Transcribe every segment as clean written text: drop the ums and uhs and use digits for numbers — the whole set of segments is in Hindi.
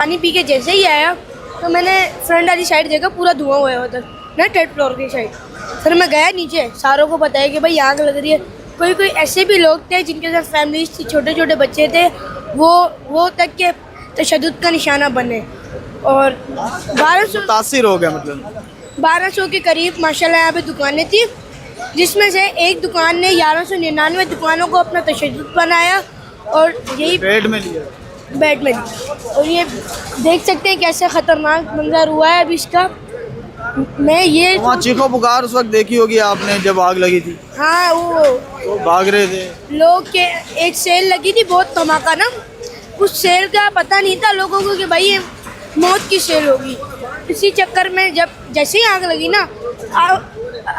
पानी पी के जैसे ही आया तो मैंने फ्रंट वाली साइड देखा, पूरा धुआं हुआ है उधर ना, 3rd फ्लोर की साइड। फिर मैं गया नीचे, सारों को बताया कि भाई आग लग रही है। कोई कोई ऐसे भी लोग थे जिनके साथ फैमिलीज थी, छोटे छोटे बच्चे थे, वो तक के तशद्दुद का निशाना बने। और 1200 मुतासिर हो गया, मतलब 1200 के करीब माशाल्लाह यहाँ पे दुकानें थी, जिसमें से एक दुकान ने 1199 दुकानों को अपना तशद्दुद बनाया और यही बेड में लिया। बेड में दी। और ये देख सकते हैं कैसे ख़तरनाक मंजर हुआ है अभी इसका। मैं ये वहाँ चीखो पुकार उस वक्त देखी होगी आपने जब आग लगी थी, हाँ, वो तो भाग रहे थे लोग के एक सेल लगी थी बहुत धमाका ना, उस सेल का पता नहीं था लोगों को कि भाई ये मौत की सेल होगी। इसी चक्कर में जब जैसे ही आग लगी ना,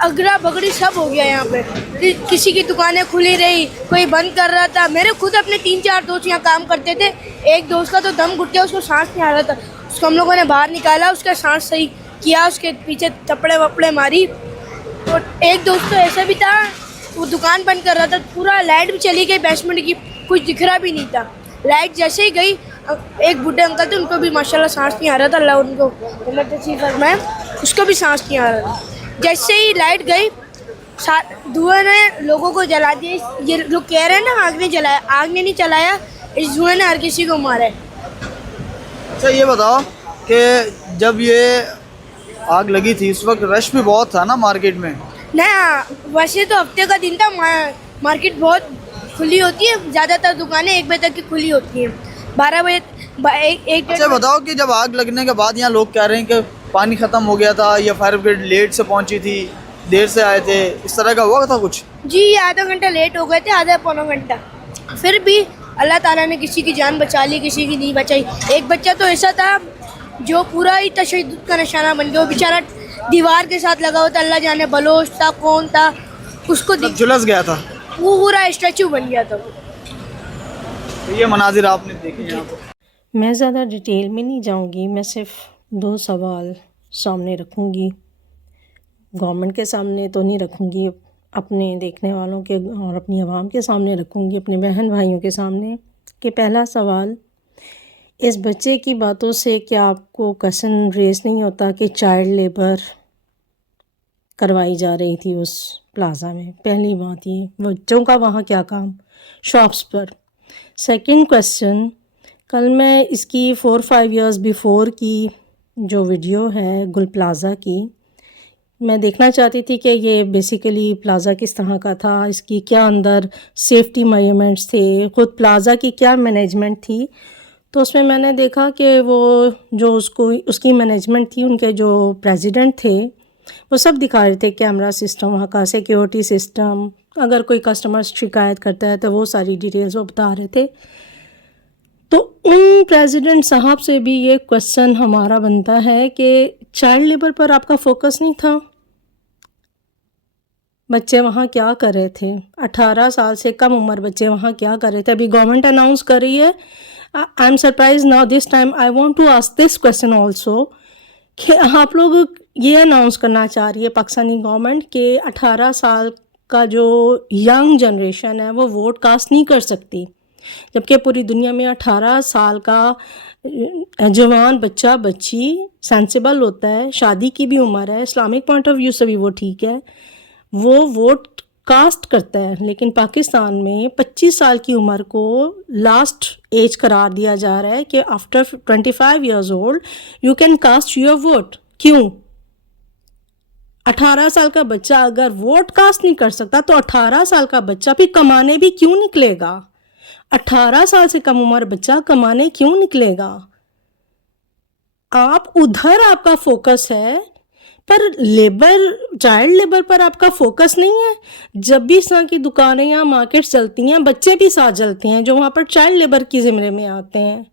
अगड़ा बगड़ी सब हो गया यहाँ पे। किसी की दुकानें खुली रही, कोई बंद कर रहा था। मेरे खुद अपने 3-4 दोस्त यहाँ काम करते थे। एक दोस्त का तो दम घुट गया, उसको सांस नहीं आ रहा था। उसको हम लोगों ने बाहर निकाला, उसका सांस सही किया, उसके पीछे थप्पड़े वप्पड़े मारी। और एक दोस्त तो ऐसा भी था, वो दुकान बंद कर रहा था, पूरा लाइट भी चली गई बेसमेंट की, कुछ दिख रहा भी नहीं था। लाइट जैसे ही गई, एक बूढ़े अंकल थे, उनको भी माशाल्लाह सांस नहीं आ रहा था, अल्लाह उनको जन्नत नसीब फरमाए, उसको भी सांस नहीं आ रहा था। जैसे ही लाइट गई, धुएं ने लोगों को जला दिया। ये लोग कह रहे हैं ना आग ने जलाया, आग ने नहीं जलाया, इस धुएं ने हर किसी को मारा है। अच्छा ये बताओ कि जब ये आग लगी थी उस वक्त रश भी बहुत था ना मार्केट में? ना, वैसे तो हफ्ते का दिन था, मार्केट बहुत खुली होती है, ज़्यादातर दुकानें 1 बजे तक की खुली होती हैं। 12 बजे एक अच्छा बताओ कि जब आग लगने के बाद यहाँ लोग कह रहे हैं कि पानी ख़त्म हो गया था या फायर ब्रिगेड लेट से पहुँची थी, देर से आए थे, इस तरह का हुआ था कुछ? जी, ये आधा घंटा लेट हो गए थे, आधा पौना घंटा। फिर भी अल्लाह ताला ने किसी की जान बचा ली, किसी की नहीं बचाई। एक बच्चा तो ऐसा था जो पूरा ही तशद्दुद का निशाना बन गया, वो बेचारा दीवार के साथ लगा हुआ था, अल्लाह जाने बलोच था कौन था, उसको झुलस गया था, वो पूरा स्टैचू बन गया था। तो ये मनाजिर आपने देखे यहाँ पर। मैं ज़्यादा डिटेल में नहीं जाऊंगी, मैं सिर्फ 2 सवाल सामने रखूंगी। गवर्नमेंट के सामने तो नहीं रखूंगी, अपने देखने वालों के और अपनी आवाम के सामने रखूंगी, अपने बहन भाइयों के सामने। कि पहला सवाल, इस बच्चे की बातों से क्या आपको क्वेश्चन रेज़ नहीं होता कि चाइल्ड लेबर करवाई जा रही थी उस प्लाज़ा में? पहली बात ये, बच्चों का वहाँ क्या काम शॉप्स पर। सेकंड क्वेश्चन, कल मैं इसकी 4-5 इयर्स बिफ़ोर की जो वीडियो है गुल प्लाज़ा की, मैं देखना चाहती थी कि ये बेसिकली प्लाज़ा किस तरह का था, इसकी क्या अंदर सेफ्टी मेजरमेंट्स थे, ख़ुद प्लाज़ा की क्या मैनेजमेंट थी। तो उसमें मैंने देखा कि वो जो उसकी मैनेजमेंट थी, उनके जो प्रेसिडेंट थे वो सब दिखा रहे थे, कैमरा सिस्टम, वहाँ का सिक्योरिटी सिस्टम, अगर कोई कस्टमर शिकायत करता है तो वो सारी डिटेल्स वो बता रहे थे। तो उन प्रेसिडेंट साहब से भी ये क्वेश्चन हमारा बनता है कि चाइल्ड लेबर पर आपका फोकस नहीं था? बच्चे वहाँ क्या कर रहे थे? 18 साल से कम उम्र बच्चे वहाँ क्या कर रहे थे? अभी गवर्नमेंट अनाउंस कर रही है, I am surprise now this time I want to ask this question also, कि आप लोग ये अनाउंस करना चाह रही है पाकिस्तानी गवर्नमेंट कि 18 साल का जो यंग जनरेशन है वो वोट कास्ट नहीं कर सकती, जबकि पूरी दुनिया में 18 साल का जवान बच्चा बच्ची सेंसिबल होता है, शादी की भी उम्र है, इस्लामिक पॉइंट ऑफ व्यू से भी वो ठीक है, वो वोट कास्ट करता है। लेकिन पाकिस्तान में 25 साल की उम्र को लास्ट एज करार दिया जा रहा है कि after 25 years old you can cast your vote. क्यों? 18 साल का बच्चा अगर वोट कास्ट नहीं कर सकता तो 18 साल का बच्चा भी कमाने भी क्यों निकलेगा? 18 साल से कम उम्र बच्चा कमाने क्यों निकलेगा? आप उधर आपका फोकस है, पर लेबर, चाइल्ड लेबर पर आपका फोकस नहीं है। जब भी इस तरह की दुकानें या मार्केट चलती हैं, बच्चे भी साथ चलते हैं जो वहाँ पर चाइल्ड लेबर की ज़िम्मे में आते हैं।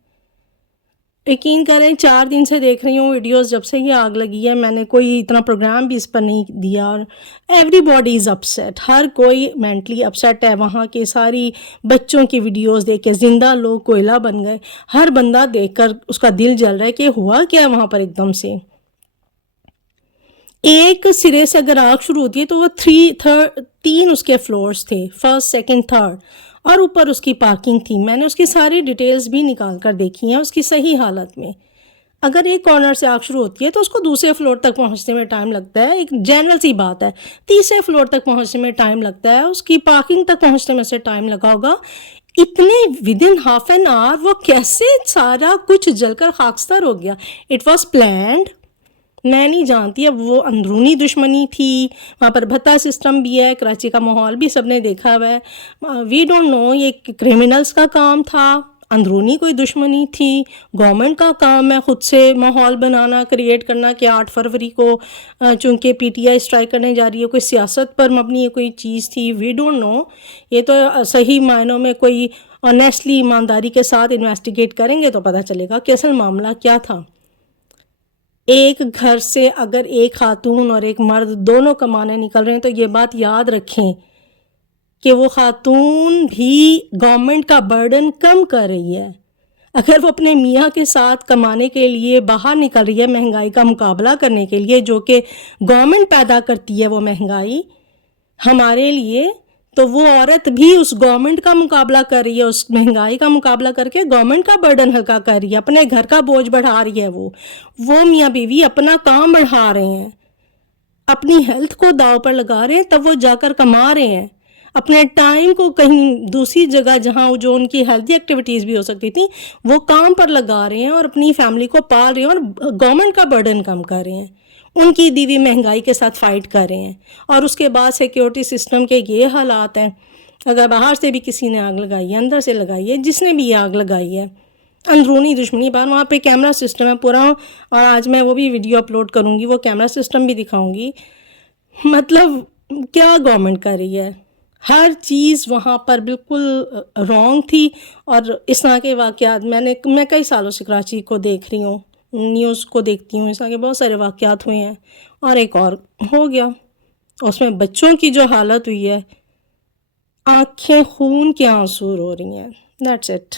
यकीन करें, 4 दिन से देख रही हूँ वीडियोस, जब से ये आग लगी है मैंने कोई इतना प्रोग्राम भी इस पर नहीं दिया, और एवरीबॉडी इज़ अपसेट, हर कोई मेंटली अपसेट है। वहाँ के सारी बच्चों की वीडियोस देख के जिंदा लोग कोयला बन गए, हर बंदा देखकर उसका दिल जल रहा है कि हुआ क्या है वहाँ पर। एकदम से एक सिरे से अगर आग शुरू होती है तो वो 3 उसके फ्लोर्स थे, 1st 2nd 3rd, और ऊपर उसकी पार्किंग थी। मैंने उसकी सारी डिटेल्स भी निकाल कर देखी हैं उसकी सही हालत में। अगर एक कॉर्नर से आग शुरू होती है तो उसको दूसरे फ्लोर तक पहुंचने में टाइम लगता है, एक जनरल सी बात है। तीसरे फ्लोर तक पहुंचने में टाइम लगता है, उसकी पार्किंग तक पहुंचने में से टाइम लगा होगा। इतने with in half an hour वो कैसे सारा कुछ जलकर खाकस्तर हो गया? It was planned. मैं नहीं जानती, अब वो अंदरूनी दुश्मनी थी, वहाँ पर भत्ता सिस्टम भी है, कराची का माहौल भी सबने देखा हुआ है, वी डोंट नो ये क्रिमिनल्स का काम था, अंदरूनी कोई दुश्मनी थी, गवर्नमेंट का काम है खुद से माहौल बनाना, क्रिएट करना कि 8 फरवरी को चूँकि पीटीआई स्ट्राइक करने जा रही है, कोई सियासत पर मबनी है कोई चीज़ थी, वी डोंट नो। ये तो सही मायनों में कोई ऑनेस्टली ईमानदारी के साथ इन्वेस्टिगेट करेंगे तो पता चलेगा कि असल मामला क्या था। एक घर से अगर एक खातून और एक मर्द दोनों कमाने निकल रहे हैं तो ये बात याद रखें कि वो खातून भी गवर्नमेंट का बर्डन कम कर रही है। अगर वो अपने मियाँ के साथ कमाने के लिए बाहर निकल रही है महंगाई का मुकाबला करने के लिए, जो कि गवर्नमेंट पैदा करती है वो महंगाई हमारे लिए, तो वो औरत भी उस गवर्नमेंट का मुकाबला कर रही है, उस महंगाई का मुकाबला करके गवर्नमेंट का बर्डन हल्का कर रही है, अपने घर का बोझ बढ़ा रही है। वो मियाँ बीवी अपना काम बढ़ा रहे हैं, अपनी हेल्थ को दाव पर लगा रहे हैं, तब वो जाकर कमा रहे हैं। अपने टाइम को कहीं दूसरी जगह जहाँ जो उनकी हेल्थी एक्टिविटीज़ भी हो सकती थी वो काम पर लगा रहे हैं और अपनी फैमिली को पाल रहे हैं और गवर्नमेंट का बर्डन कम कर रहे हैं, उनकी दी हुई महंगाई के साथ फ़ाइट कर रहे हैं। और उसके बाद सिक्योरिटी सिस्टम के ये हालात हैं, अगर बाहर से भी किसी ने आग लगाई है, अंदर से लगाई है, जिसने भी आग लगाई है, अंदरूनी दुश्मनी बाहर, वहाँ पे कैमरा सिस्टम है पूरा, और आज मैं वो भी वीडियो अपलोड करूँगी, वो कैमरा सिस्टम भी दिखाऊँगी। मतलब क्या गवर्नमेंट कर रही है, हर चीज़ वहाँ पर बिल्कुल रॉन्ग थी। और इस तरह के वाक़यात मैं कई सालों से कराची को देख रही हूँ, न्यूज़ को देखती हूँ, इस तरह के बहुत सारे वाक़यात हुए हैं और एक और हो गया, उसमें बच्चों की जो हालत हुई है, आँखें खून के आंसू रो रही हैं। That's it.